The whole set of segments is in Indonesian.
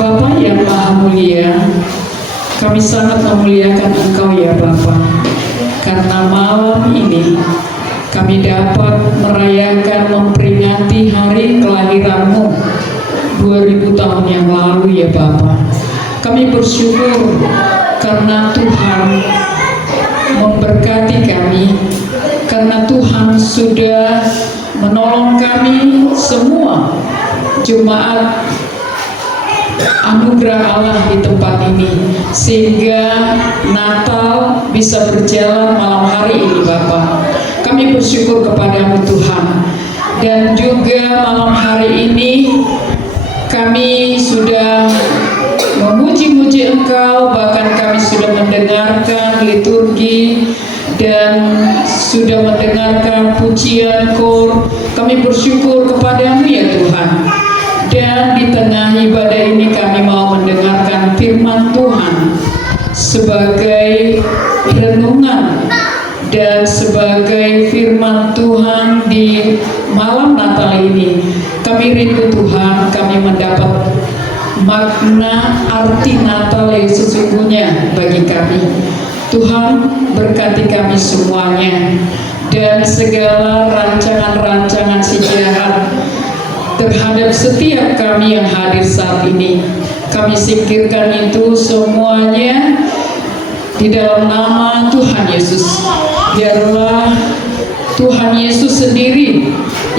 Bapa yang Maha Mulia, kami sangat memuliakan Engkau ya Bapa, karena malam ini kami dapat merayakan memperingati hari kelahiran-Mu 2000 tahun yang lalu ya Bapa. Kami bersyukur karena Tuhan memberkati kami, karena Tuhan sudah menolong kami semua jemaat anugerah Allah di tempat ini, sehingga Natal bisa berjalan malam hari ini Bapa. Kami bersyukur kepada-Mu Tuhan, dan juga malam hari ini kami sudah memuji-muji Engkau, bahkan kami sudah mendengarkan liturgi dan sudah mendengarkan pujian kor. Kami bersyukur kepada-Mu ya Tuhan. Dan di tengah ibadah ini kami mau mendengarkan firman Tuhan sebagai renungan dan sebagai firman Tuhan di malam Natal ini. Kami rindu Tuhan, kami mendapat makna arti Natal yang sesungguhnya bagi kami. Tuhan berkati kami semuanya, dan segala rancangan-rancangan si jahat terhadap setiap kami yang hadir saat ini, kami singkirkan itu semuanya di dalam nama Tuhan Yesus. Biarlah Tuhan Yesus sendiri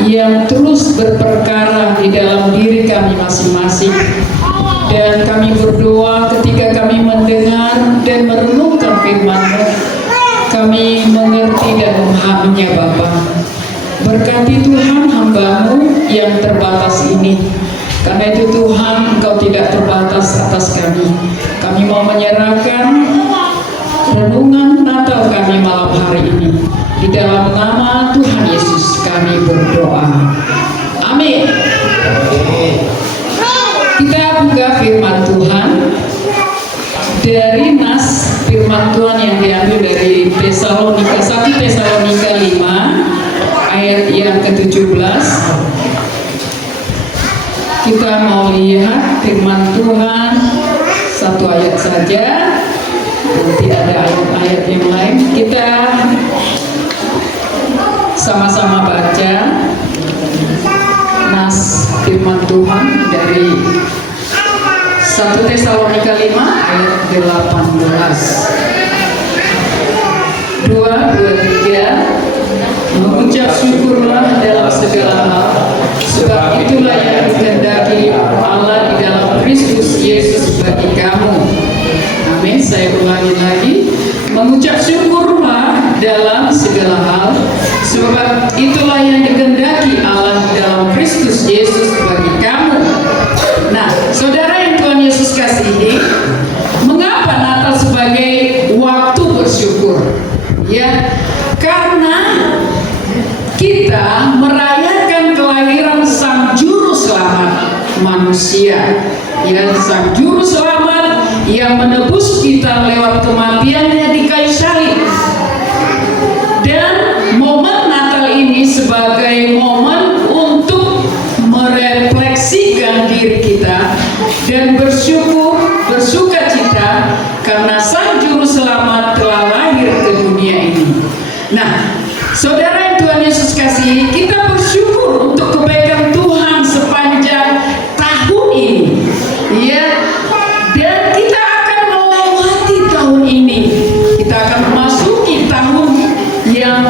yang terus berperkara di dalam diri kami masing-masing. Dan kami berdoa ketika kami mendengar dan merenungkan firman-Mu, kami mengerti dan memahaminya Bapa. Berkati Tuhan hamba-Mu yang terbatas ini. Karena itu Tuhan, Engkau tidak terbatas atas kami. Kami mau menyerahkan renungan Natal kami malam hari ini. Di dalam nama Tuhan Yesus kami berdoa. Amin. Kita buka firman Tuhan dari nas firman Tuhan yang diambil dari 1 Tesalonika 5 ayat yang ke-17. Kita mau lihat firman Tuhan satu ayat saja, nanti ada ayat-ayat yang lain. Kita sama-sama baca nas firman Tuhan dari 1 Tesalonika 5 ayat 18. 2, 3. Mengucap syukurlah dalam segala hal, sebab itulah yang dikehendaki Allah di dalam Kristus Yesus bagi kamu. Amin. Saya ulangi lagi. Mengucap syukurlah dalam segala hal, sebab itulah yang dikehendaki Allah di dalam Kristus Yesus bagi kamu. Nah, saudara yang Tuhan Yesus kasihi, mengapa Natal sebagai waktu bersyukur? Ya, karena kita merayakan kelahiran Sang Juru Selamat manusia, ya, Sang Juru Selamat yang menebus kita lewat kematiannya di kayu salib. Dan momen Natal ini sebagai momen untuk merefleksikan diri kita dan bersyukur, bersuka cita karena Sang Juru Selamat telah lahir ke dunia ini. Nah, saudara yang Tuhan Yesus kasih, kita bersyukur untuk kebaikan Tuhan sepanjang tahun ini, ya. Dan kita akan melewati tahun ini. Kita akan memasuki tahun yang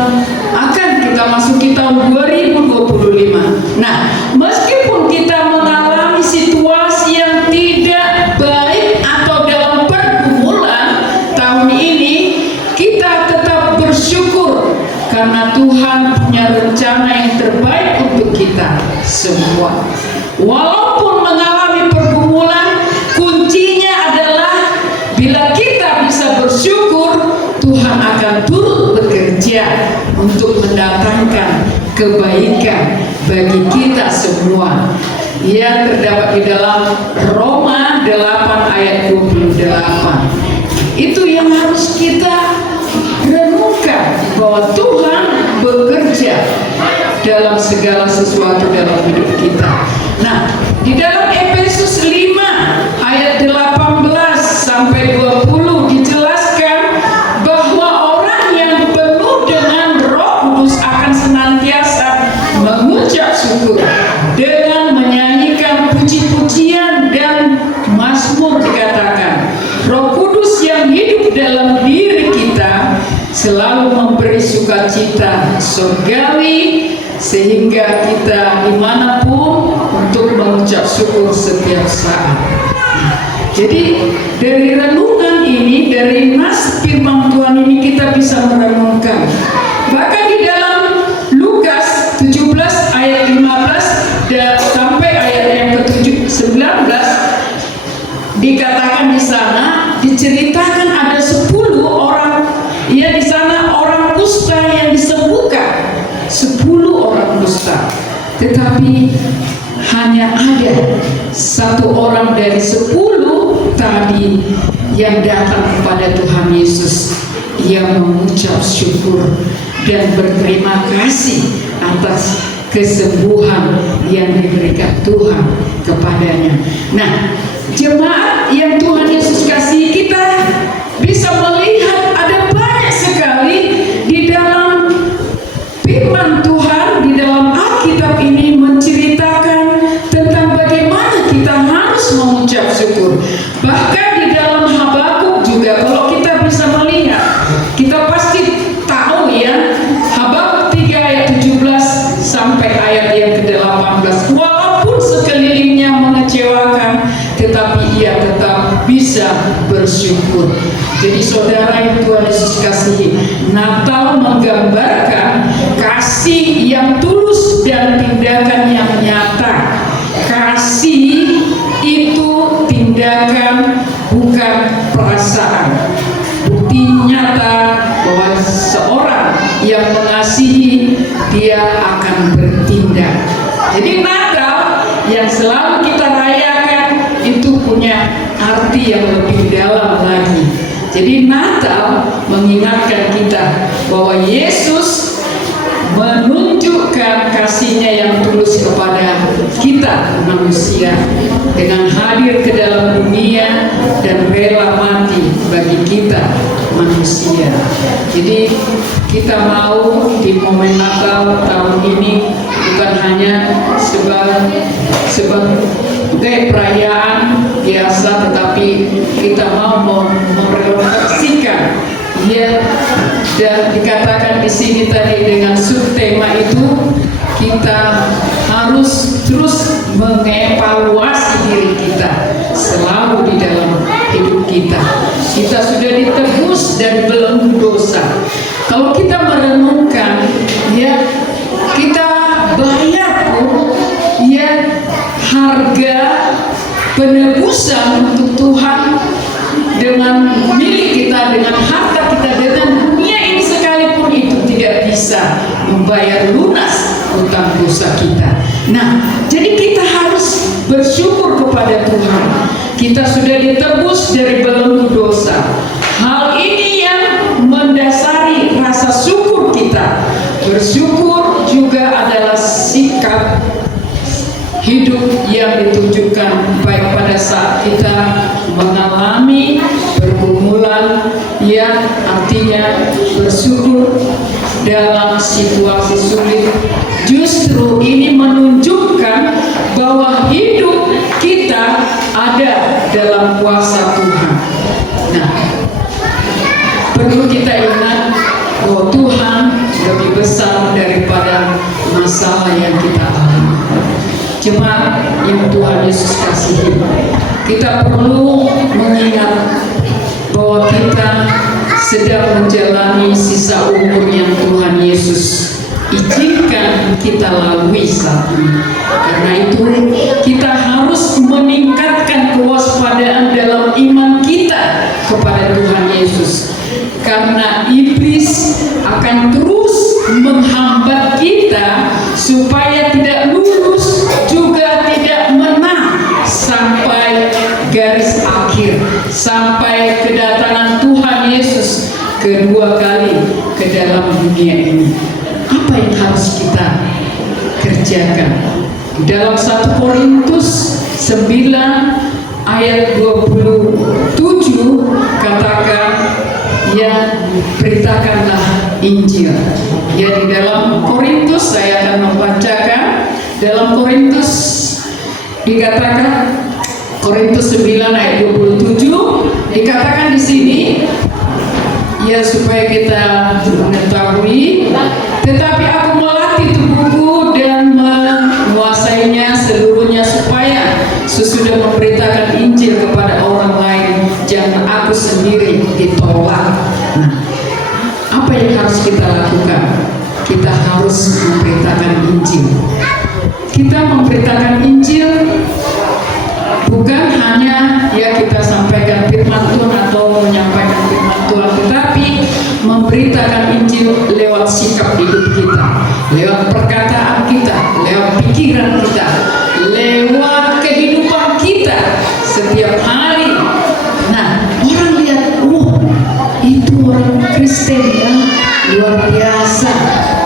akan kita masuki tahun 2025. Nah, meskipun kita mengalami situasi yang tidak baik atau dalam pergumulan tahun ini, kita tetap bersyukur karena Tuhan punya rencana yang terbaik untuk kita semua. Walaupun mengalami pergumulan, kuncinya adalah bila kita bisa bersyukur, Tuhan akan turut bekerja untuk mendatangkan kebaikan bagi kita semua. Yang terdapat di dalam Roma 8 ayat 28. Itu yang harus kita renungkan, bahwa Tuhan bekerja dalam segala sesuatu dalam hidup kita. Nah, di dalam Efesus 5 syukur dengan menyanyikan puji-pujian dan mazmur. Dikatakan Roh Kudus yang hidup dalam diri kita selalu memberi sukacita surgawi, sehingga kita dimanapun untuk mengucap syukur setiap saat. Jadi dari renungan ini, dari nas firman Tuhan ini, kita bisa merenungkan. Bahkan di dalam Lukas 17 ayat 15 sampai ayat yang ke-19 dikatakan, di sana diceritakan ada 10 orang, ya, di sana orang kusta yang disembuhkan. 10 orang kusta, tetapi hanya ada 1 orang dari 10 tadi yang datang kepada Tuhan Yesus, yang mengucap syukur dan berterima kasih atas kesembuhan yang diberikan Tuhan kepadanya. Nah, jemaat yang Tuhan Yesus kasih, kita bisa melihat ada banyak sekali di dalam firman Tuhan, di dalam Alkitab ini menceritakan tentang bagaimana kita harus mengucap syukur. Bahkan di dalam Habakuk juga, kalau kita bisa melihat, kita pasti tahu ya, Habakuk 3 ayat 17 sampai ayat yang ke-18. Walaupun sekelilingnya mengecewakan, tetapi ia tetap bisa bersyukur. Jadi saudara yang Tuhan Yesus kasihi, Natal menggambarkan kasih yang tulus dan tindakan yang nyata. Kasih itu tindakan, bukan perasaan. Bukti nyata bahwa seorang yang mengasihi, dia akan bertindak. Jadi Natal yang selalu kita rayakan itu punya arti yang lebih dalam lagi. Jadi Natal mengingatkan kita bahwa Yesus menunjukkan kasihnya yang tulus kepada kita manusia dengan hadir ke dalam dunia dan rela mati bagi kita manusia. Jadi kita mau di momen Natal tahun ini bukan hanya sebagai perayaan biasa, tetapi kita mau merefleksikan, ya, dan dikatakan di sini tadi dengan subtema itu, kita harus terus mengevaluasi diri kita selalu di dalam hidup kita. Kita sudah ditebus dari belenggu dosa. Kalau kita merenungkan, ya, kita bayar pun, ya, harga penebusan untuk Tuhan dengan milik kita, dengan harta kita, dengan dunia ini sekalipun, itu tidak bisa membayar lunas utang dosa kita. Nah, jadi kita harus bersyukur kepada Tuhan. Kita sudah ditebus dari belenggu dosa. Hal ini yang mendasari rasa syukur kita. Bersyukur juga adalah sikap hidup yang ditunjukkan baik pada saat kita mengalami pergumulan, yang artinya bersyukur dalam situasi sulit. Justru ini menunjukkan bahwa hidup kita ada dalam kuasa Tuhan. Nah, perlu kita ingat bahwa Tuhan lebih besar daripada masalah yang kita alami. Jemaat yang Tuhan Yesus kasihi, kita perlu mengingat bahwa kita sedang menjalani sisa umur yang Tuhan Yesus izinkan kita lalui saat ini. Karena itu kita harus meningkatkan kewaspadaan dalam iman kita kepada Tuhan Yesus. Karena iblis akan terus menghambat kita supaya tidak lulus, juga tidak menang sampai garis akhir, sampai kedatangan Tuhan Yesus kedua kali ke dalam dunia ini. Apa yang harus kita kerjakan? Dalam 1 Korintus 9 ayat 27 katakan, ya, beritakanlah Injil. Ya, di dalam Korintus saya akan membacakan Dalam Korintus dikatakan, Korintus 9 ayat 27 dikatakan di sini, ya supaya kita mengetahui, tetapi aku melatih tubuhku dan menguasainya seluruhnya supaya sesudah memberitakan Injil kepada orang lain, jangan aku sendiri ditolak. Nah, apa yang harus kita lakukan? Kita harus memberitakan Injil. Kita memberitakan Injil bukan hanya ya kita sampaikan firman Tuhan atau menyampaikan firman Tuhan, tetapi memberitakan Injil lewat sikap hidup kita, lewat perkataan kita, lewat pikiran kita, lewat kehidupan kita setiap hari. Nah, orang lihat, itu orang Kristen ya, luar biasa.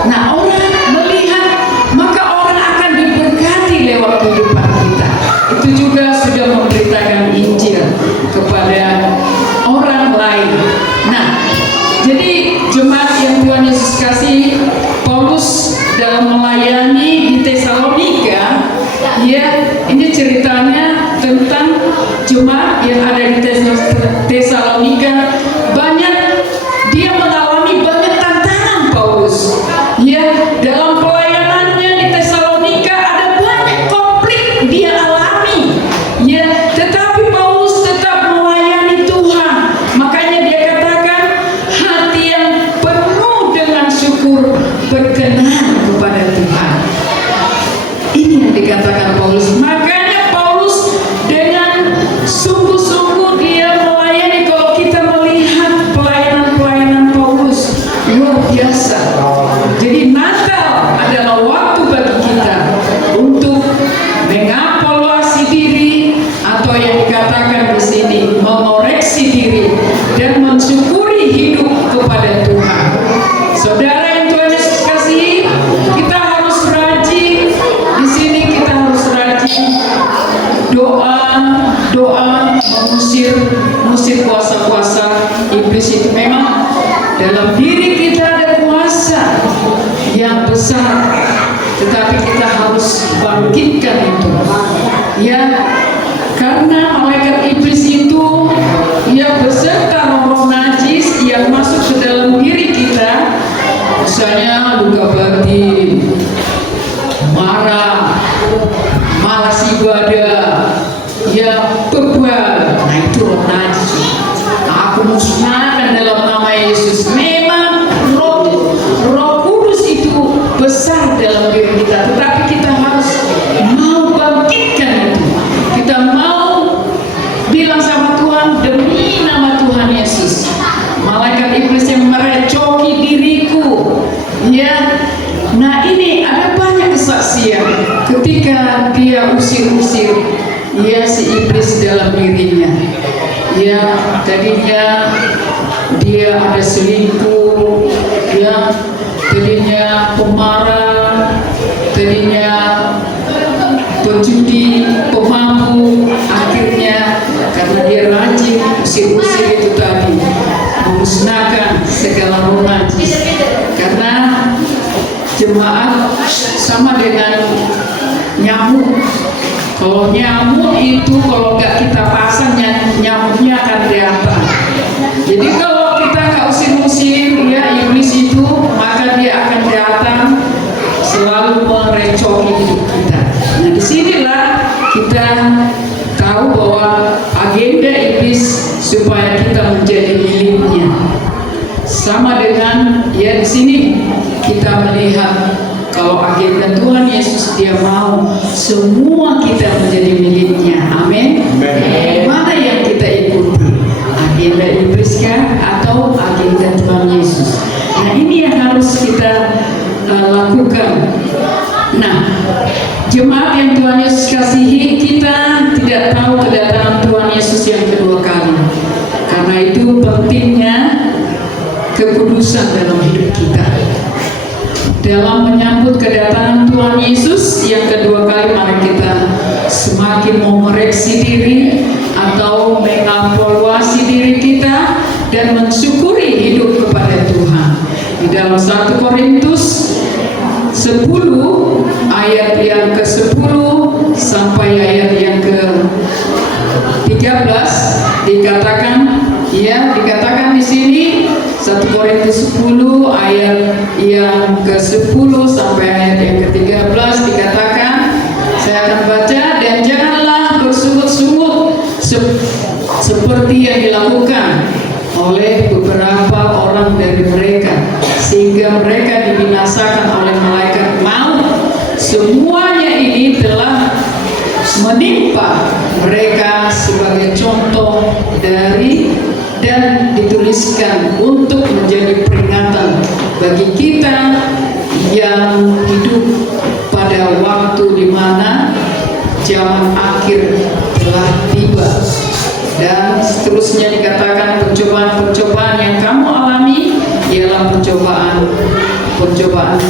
Nah, orang melihat, maka orang akan diberkati lewat kehidupan kita. Itu juga sudah memberitakan Injil kepada orang lain. Nah, jadi jemaat yang Tuhan Yesus kasih, Paulus dalam melayani di Tesalonika, ya ini ceritanya tentang jemaat yang ada di Tesalonika. Banyak dia mengalami banyak tantangan Paulus. Ya, dalam pelayanannya di Tesalonika ada banyak konflik dia alami. Ya, tetapi Paulus tetap melayani Tuhan. Makanya dia katakan hati yang penuh dengan syukur berkenan kepada Tuhan. Ini yang dikatakan Paulus. Makanya Paulus dengan sungguh-sungguh dia melayani. Kalau kita melihat pelayanan-pelayanan Paulus luar biasa. Jadi Natal adalah waktu bagi kita untuk mengevaluasi diri, atau yang dikatakan di sini mengoreksi diri dan mensyukuri hidup kepada Tuhan. Saudara yang Tuhan Yesus kasihi, kita harus rajin di sini, kita harus rajin doa mengusir kuasa-kuasa iblis itu. Memang dalam diri kita ada kuasa yang besar, tetapi kita harus bangkitkan itu. Ya, karena malaikat iblis itu ya beserta roh-roh najis yang masuk ke dalam diri kita, misalnya luka batin, marah, malas ibadah, ya bebal. Nah, itu roh najis. Aku musnahkan dalam nama Yesus. Memang roh kudus itu besar dalam diri kita, tetapi kita harus mau bangkitkan itu. Kita mau bilang sama Tuhan, demi nama Tuhan Yesus, malaikat iblis yang merecoki diriku, ya. Nah, ini ada banyak kesaksian ketika dia usir-usir ya si iblis dalam dirinya. Ya, tadinya dia ada selingkuh, ya, tadinya pemarah, tadinya penjudi, pemabuk. Akhirnya karena dia rajin usir-usir itu tadi, memusnahkan segala roh najis. Karena jemaat sama dengan nyamuk. Kalau nyamuk itu kalau nggak kita pasang, nyamuknya akan datang. Jadi kalau kita nggak usir-usir ya iblis itu, maka dia akan datang selalu merecoki hidup kita. Nah, disinilah kita tahu bahwa agenda iblis supaya kita menjadi miliknya. Sama dengan ya di sini kita melihat kalau agenda Tuhan Yesus, dia mau semua kita menjadi miliknya. Amin. Mana yang kita ikuti? Agenda iblis kah atau agenda Tuhan Yesus? Nah, ini yang harus kita lakukan. Nah, jemaat yang Tuhan Yesus kasihi, kita tidak tahu kedatangan Tuhan Yesus yang kedua kali. Karena itu pentingnya kekudusan dalam hidup kita. Dalam menyambut kedatangan Tuhan Yesus yang kedua kali, mari kita semakin memeriksa diri atau mengevaluasi diri kita dan mensyukuri hidup kepada Tuhan. Di dalam 1 Korintus 10 ayat yang ke-10 seperti yang dilakukan oleh beberapa orang dari mereka, sehingga mereka dibinasakan oleh malaikat maut. Semuanya ini telah menimpa mereka sebagai contoh dari dan dituliskan untuk menjadi peringatan bagi kita yang hidup pada waktu di mana zaman akhir telah tiba. Dan seterusnya dikatakan pencobaan-pencobaan yang kamu alami ialah pencobaan.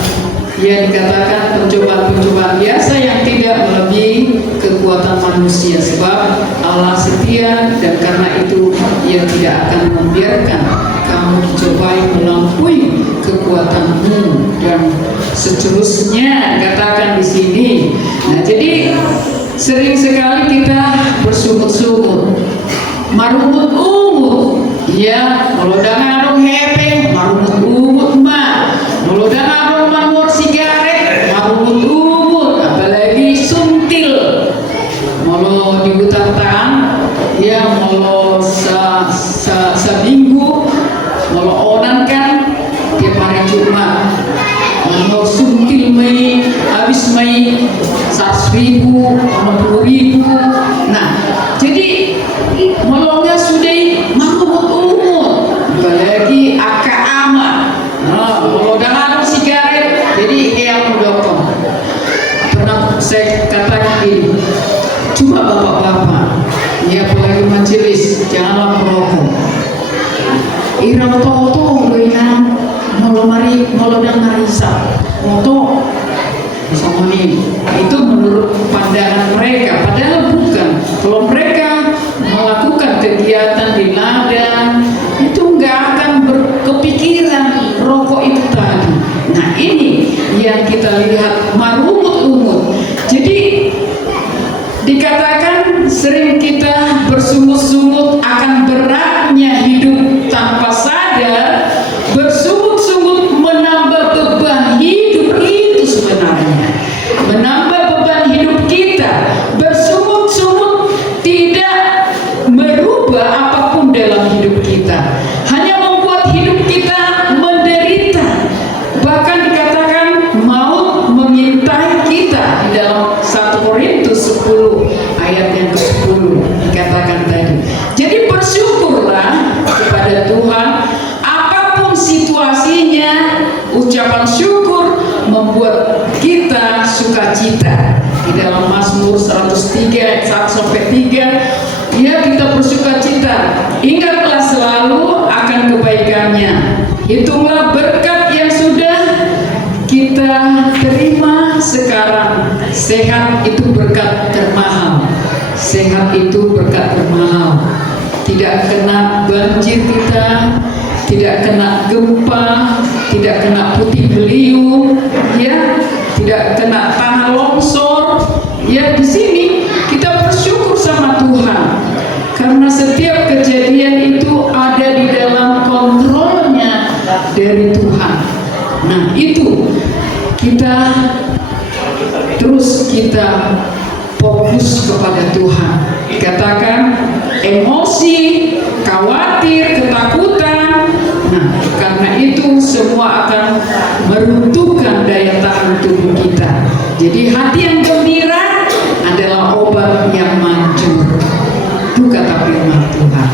Ya, dikatakan pencobaan-pencobaan biasa yang tidak melebihi kekuatan manusia, sebab Allah setia dan karena itu Ia tidak akan membiarkan kamu dicobai melampaui kekuatanmu, dan seterusnya dikatakan di sini. Nah, jadi sering sekali kita bersungut-sungut, marumut-umut, ya, melodang arung hepeng, marumut-umut mah, melodang arung manur sigaret, marumut-umut, apalagi suntil, molo di hutan, ya, molo seminggu, molo onan kan, tiap hari Jumat, molo suntil mei, habis mei 100.000, 60.000. Nah, jadi molongnya sudah umur, apalagi akak ama, kalau dengan sigaret, jadi yang mendokong. Pernah saya katakan ini, coba bapak-bapak, ya apalagi majelis, janganlah merokok. Irau toto, dengan molodang marisa, moto. Sama nih, itu menurut pandangan mereka, padahal bukan. Kalau mereka melakukan kegiatan di ladang, itu nggak akan berkepikiran rokok itu tadi. Nah, ini yang kita lihat marumut-umut. Jadi dikatakan sering kita bersungut-sungut akan beratnya hidup tanpa sadar. Bersungut-sungut menambah beban hidup itu sebenarnya, menambah beban hidup kita. Bersungut-sungut tidak merubah apapun dalam hidup kita, hanya membuat hidup kita menderita. Bahkan dikatakan maut mengintai kita di dalam 1 Korintus 10 ayat yang ke-10 dikatakan tadi. Jadi bersyukurlah kepada Tuhan apapun situasinya. Ucapan syukur membuat kita sukacita. Di dalam Mazmur 103 ayat 1-3, ya, kita bersukacita. Ingatlah selalu akan kebaikannya. Hitunglah berkat yang sudah kita terima sekarang. Sehat itu berkat termahal. Sehat itu berkat termahal. Tidak kena banjir kita, tidak kena gempa, tidak kena putih beliung, ya, tidak kena tanah longsor. Ya, di sini kita bersyukur sama Tuhan karena setiap kejadian itu ada di dalam kontrolnya dari Tuhan. Nah, itu kita fokus kepada Tuhan. Katakan emosi, khawatir, ketakutan. Nah, karena itu semua akan meruntuhkan daya tahan tubuh kita. Jadi hati yang gembira adalah obat yang manjur. Itu kata firman Tuhan.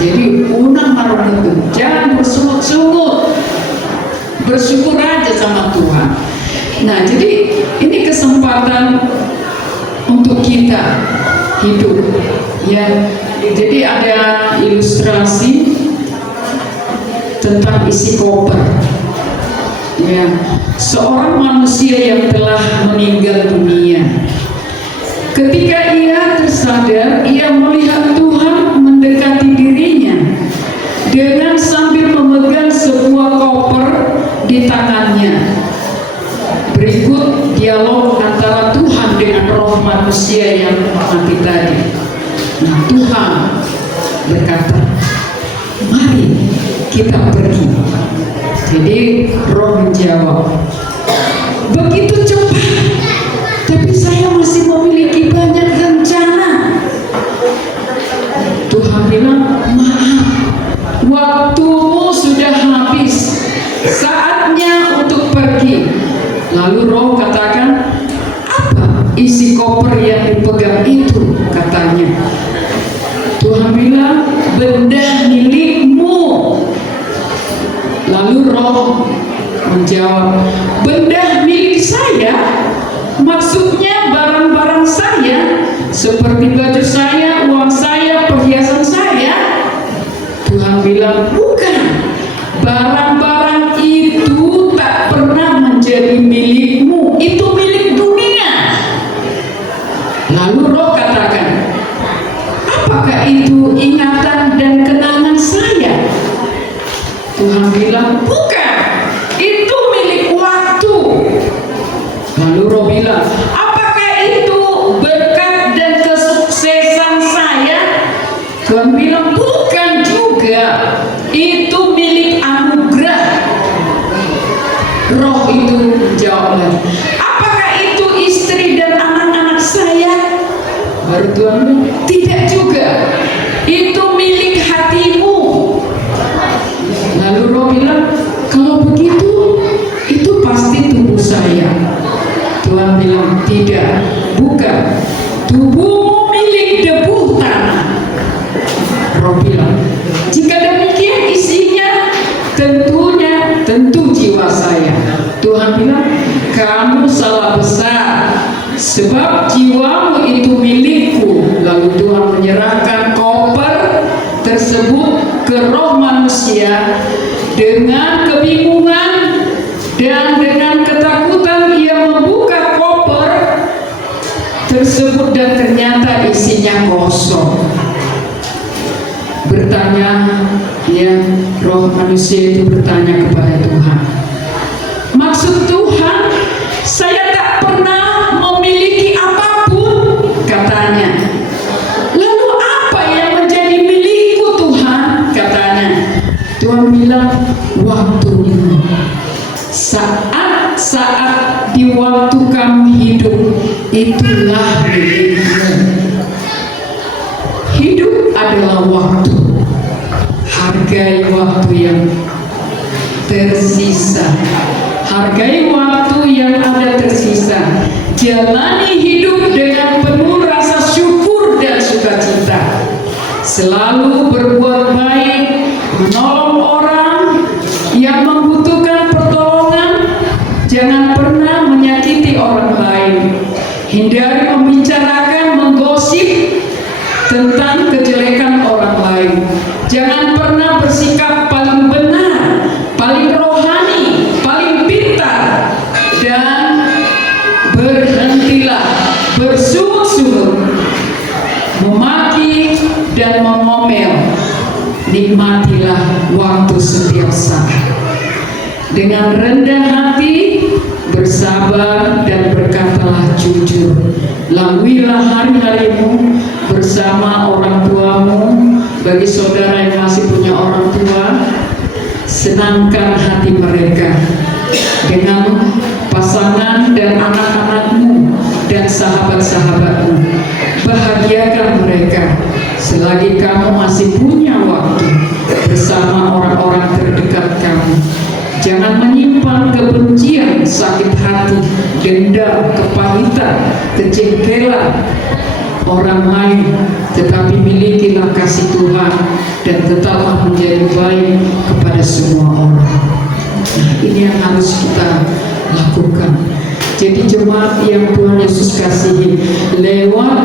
Jadi unang marunut, jangan bersungut-sungut. Bersyukur aja sama Tuhan. Nah, jadi ini kesempatan untuk kita hidup, ya. Jadi ada ilustrasi tentang isi koper, ya. Seorang manusia yang telah meninggal dunia, ketika ia tersadar, ia melihat Tuhan mendekati dirinya dengan sambil memegang sebuah koper di tangannya. Berikut dialog antara Tuhan dengan roh manusia yang mati tadi. Nah, Tuhan berkata, mari kita pergi. Jadi roh menjawab, begitu cepat, tapi saya masih memiliki banyak rencana. Tuhan bilang, isi koper yang dipegang itu, katanya. Tuhan bilang, benda milikmu. Lalu roh menjawab, benda milik saya? Maksudnya barang-barang saya, seperti baju saya, uang saya, perhiasan saya? Tuhan bilang, bukan. Barang-barang itu tak pernah menjadi milikmu. Itu milik dunia. Lalu roh katakan, apakah itu ingatan dan kenangan saya? Tuhan bilang, bukan. Itu milik waktu. Lalu roh bilang, apakah itu berkat dan kesuksesan saya? Tuhan bilang, bukan juga. Itu milik anugerah. Roh itu menjawab lagi, apakah itu istri dan anak-anak saya? Baru Tuhan bilang, tidak juga. Itu milik hatimu. Lalu roh bilang, kalau begitu, itu pasti tubuh saya. Tuhan bilang, tidak, bukan. Tubuhmu milik debu tanah. Roh bilang, jika demikian isinya tentu jiwa saya. Tuhan bilang, kamu salah besar, sebab jiwamu itu milikku. Lalu Tuhan menyerahkan koper tersebut ke roh manusia. Dengan kebingungan dan dengan ketakutan ia membuka koper tersebut dan ternyata isinya kosong. Bertanya, ya, roh manusia itu bertanya kepada Tuhan, maksud Tuhan, saya tak pernah memiliki apapun, katanya. Lalu apa yang menjadi milikku Tuhan, katanya. Tuhan bilang, waktumu. Saat di waktu kamu hidup, itulah milikmu. Hidup adalah waktu. Hargai waktu yang tersisa. Hargai waktu yang ada tersisa. Jalani hidup dengan penuh rasa syukur dan sukacita. Selalu berbuat baik, menolong orang yang membutuhkan pertolongan. Jangan pernah menyakiti orang lain. Hindari membicarakan, menggosip tentang kejelekan orang lain. Jangan pernah bersikap paling benar, paling rohani, paling pintar, dan berhentilah bersungut-sungut memaki dan mengomel. Nikmatilah waktu setiap saat. Dengan rendah hati, bersabar dan berkatalah jujur. Laluilah hari-harimu bersama orang tuamu. Bagi saudara yang masih punya orang tua, senangkan hati mereka dengan pasangan dan anak-anakmu dan sahabat-sahabatmu. Bahagiakan mereka selagi kamu masih punya waktu bersama orang-orang terdekat kamu. Jangan menyimpan kebencian, sakit hati, dendam, kepahitan, kejengkelan orang lain, tetapi milikilah kasih Tuhan dan tetaplah menjadi baik kepada semua orang. Nah, ini yang harus kita lakukan. Jadi jemaat yang Tuhan Yesus kasihi, lewat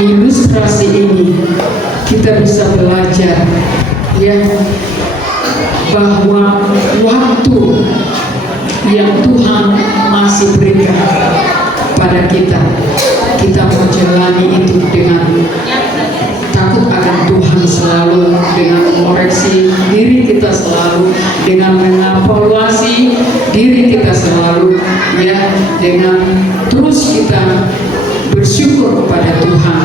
ilustrasi ini kita bisa belajar, ya, bahwa waktu yang Tuhan masih berikan pada kita menjalani itu dengan takut akan Tuhan selalu, dengan mengoreksi diri kita selalu, dengan mengevaluasi diri kita selalu, ya, dengan terus kita bersyukur kepada Tuhan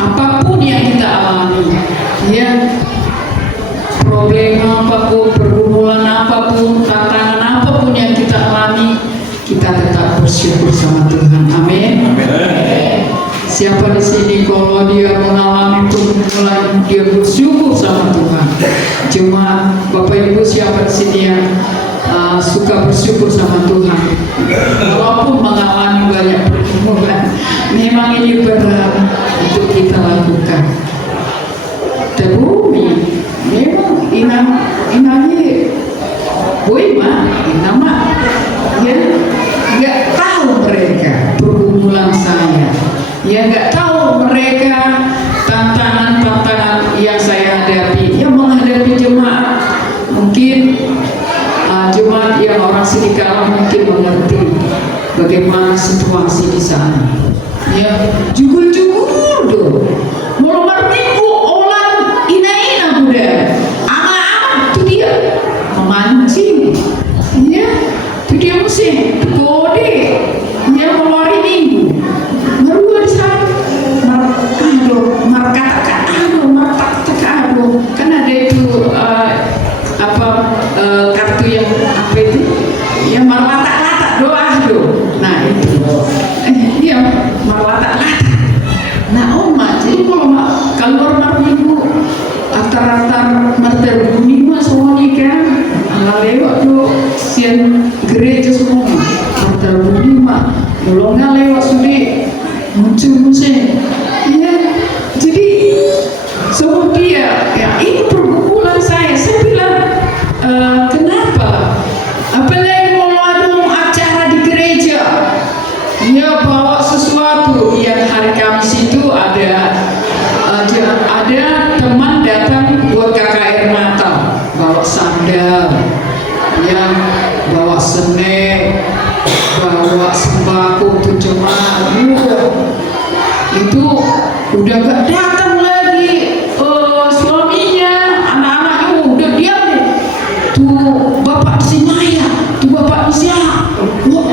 apapun yang kita alami, ya, problema apapun, pergumulan apapun, tantangan apapun yang kita alami, kita tetap bersyukur sama Tuhan. Amin. Siapa di sini kalau dia mengalami pergumulan, dia bersyukur sama Tuhan. Cuma Bapak Ibu, siapa di sini yang suka bersyukur sama Tuhan, walaupun mengalami banyak pergumulan, lebih berat untuk kita lakukan. Terumi memang inami boy mah nama ya nggak tahu mereka pergumulan saya, ya nggak tahu mereka tantangan yang saya hadapi, yang menghadapi jemaat mungkin jemaat yang orang sedikit mungkin mengerti bagaimana situasi di sana. Ya jugul-jugul doh melamar minggu orang ina muda ama itu dia memancing, ya itu dia musim kode yang melari minggu merua di sana markata kan ada itu kartu yang apa itu yang marlata-lata doa doh. Nah itu dia marlata-lata. Nah jadi kalau mar minggu aftar bumi mah semuanya kan lewat tuh sian gereja semua aftar bumi mah belum lewat sudah muncul ya. Jadi semua dia ya ini pergumulan saya bilang kenapa apalagi mau ada acara di gereja ya bawa sesuatu yang hari Kamis itu ada teman datang buat KKR Natal bawa sandal ya bawa snack bawa sembako untuk jemaat itu udah gak datang lagi suaminya anak-anaknya udah diam deh tuh bapak si Maya tuh bapak si wah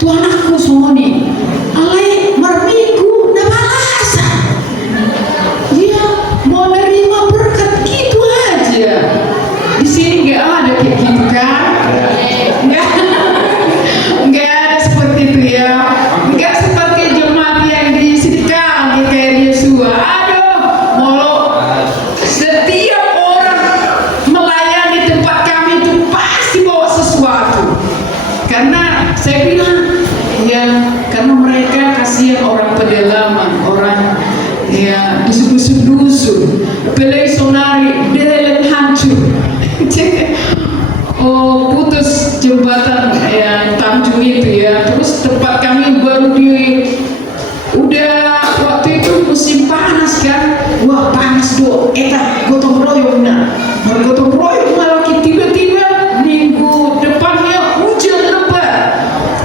tuh anakku semua nih alay marmiku udah balasan dia mau nerima berkat gitu aja. Di sini nggak ada kayak gitu kan, nggak ada seperti itu ya, nggak seperti jemaat yang di Sidikal kayak Yesua. Aduh mau setiap orang melayani tempat kami itu pasti bawa sesuatu karena saya bilang ya karena mereka kasihan orang pedalaman, orang ya dusun-dusun pelai sonari delen hancur putus jembatan ya Tanjung itu ya, terus tempat kami baru udah waktu itu musim panas kan, wah panas doh gotong royong gotong royong malah tiba-tiba minggu depannya hujan lebat.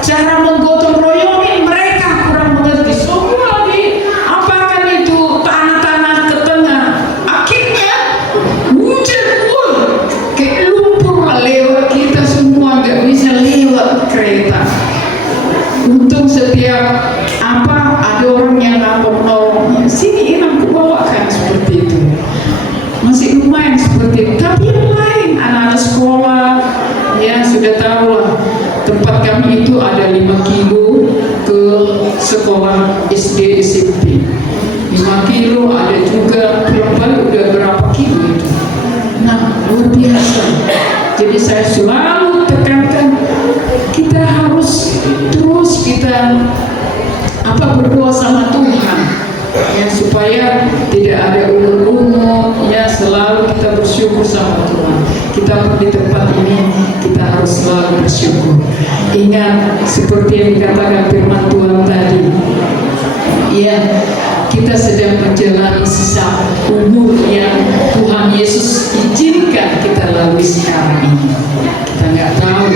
Cara menggotong royongin mereka kurang mengerti semua apakan itu tanah-tanah ke tengah, akhirnya hujan pun kayak lumpur lewat kita semua nggak bisa lewat kereta. Untung setiap ada orang yang nolong sini inang kubawakan seperti itu masih lumayan seperti itu. Tapi yang lain anak-anak sekolah ya sudah tahu lah tempat kami itu ada 5 kilo ke sekolah SD SMP 5 kilo, ada juga pulang udah berapa kilo itu. Nah luar biasa. Jadi saya selalu tekankan kita harus terus kita berdoa sama Tuhan ya supaya tidak ada ulur-ulur ya, selalu kita bersyukur sama Tuhan. Kita di tempat ini kita harus selalu bersyukur. Ingat seperti yang dikatakan firman Tuhan tadi ya, kita sedang menjalani sisa umur yang Tuhan Yesus izinkan kita lalui sekarang ini. Kita nggak tahu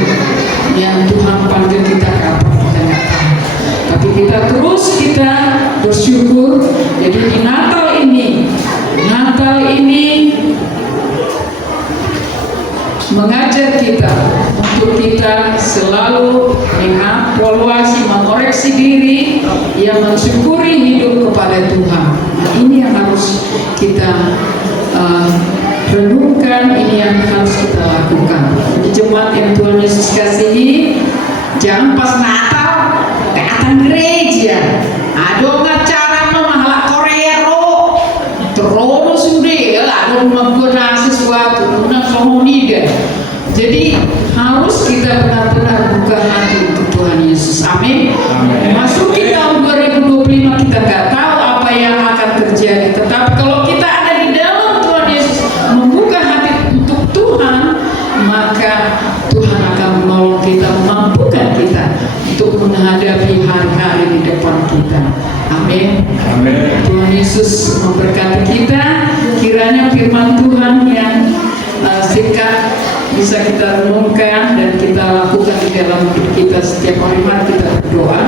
yang Tuhan panggil kita kapan, kita nggak tahu. Tapi kita terus bersyukur. Jadi di Natal ini mengajar kita untuk kita selalu mengevaluasi, mengoreksi diri, yang mensyukuri hidup kepada Tuhan. Nah, ini yang harus kita renungkan, ini yang harus kita lakukan. Jadi jemaat yang Tuhan Yesus kasihi, jangan pas Natal datang gereja ada acara malah korero terus sudah ada menggunakan sesuatu jadi harus kita benar-benar buka hati untuk Tuhan Yesus. Amin. Masuki tahun 2025 kita nggak Amin. Amin. Tuhan Yesus memberkati kita. Kiranya firman Tuhan yang singkat bisa kita renungkan dan kita lakukan di dalam hidup kita setiap hari. Mari kita berdoa.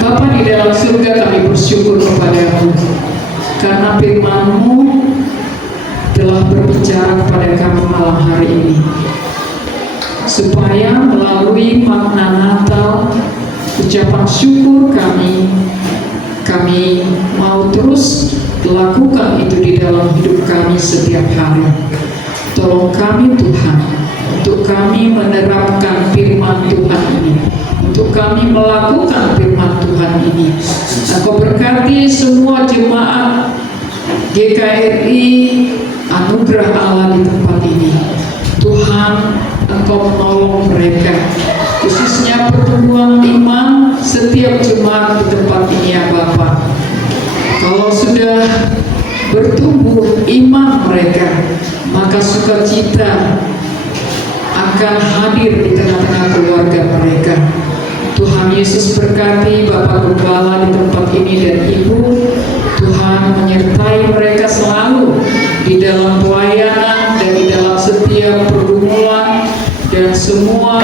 Bapa di dalam surga, kami bersyukur kepadamu karena firman-Mu telah berbicara kepada kami malam hari ini, supaya melalui makna Natal, ucapan syukur kami mau terus lakukan itu di dalam hidup kami setiap hari. Tolong kami Tuhan, untuk kami menerapkan firman Tuhan ini, untuk kami melakukan firman Tuhan ini. Engkau berkati semua jemaat GKRI, anugerah Allah di tempat ini. Tuhan, Engkau menolong mereka, khususnya pertumbuhan iman setiap jemaat di tempat ini ya Bapa. Kalau sudah bertumbuh iman mereka, maka sukacita akan hadir di tengah-tengah keluarga mereka. Tuhan Yesus berkati Bapak Gembala di tempat ini dan Ibu. Tuhan menyertai mereka selalu di dalam pelayanan dan di dalam setiap pergumulan dan semua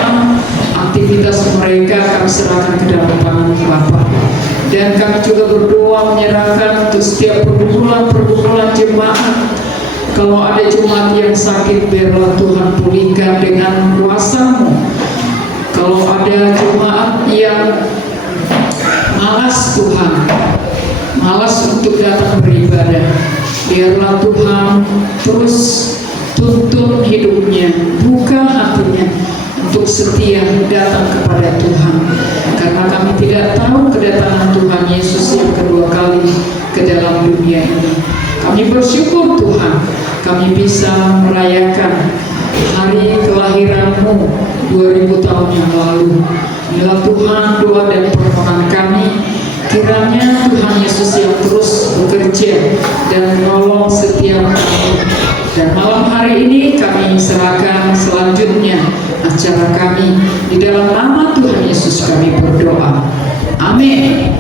aktivitas mereka kami serahkan ke dalam tangan Bapa. Dan kami juga berdoa menyerahkan untuk setiap pergumulan jemaat. Kalau ada jemaat yang sakit, biarlah Tuhan pulihkan dengan kuasa-Mu. Kalau ada jemaat yang malas Tuhan, malas untuk datang beribadah, biarlah Tuhan terus tuntun hidupnya, buka hatinya untuk setia datang kepada Tuhan. Karena kami tidak tahu kedatangan Tuhan Yesus yang kedua kali ke dalam dunia ini. Kami bersyukur Tuhan, kami bisa merayakan hari kelahiran-Mu 2000 tahun yang lalu. Inilah Tuhan doa dan permohonan kami, kiranya Tuhan Yesus yang terus bekerja dan menolong setiap kami. Dan malam hari ini kami serahkan selanjutnya acara kami. Di dalam nama Tuhan Yesus kami berdoa. Amin.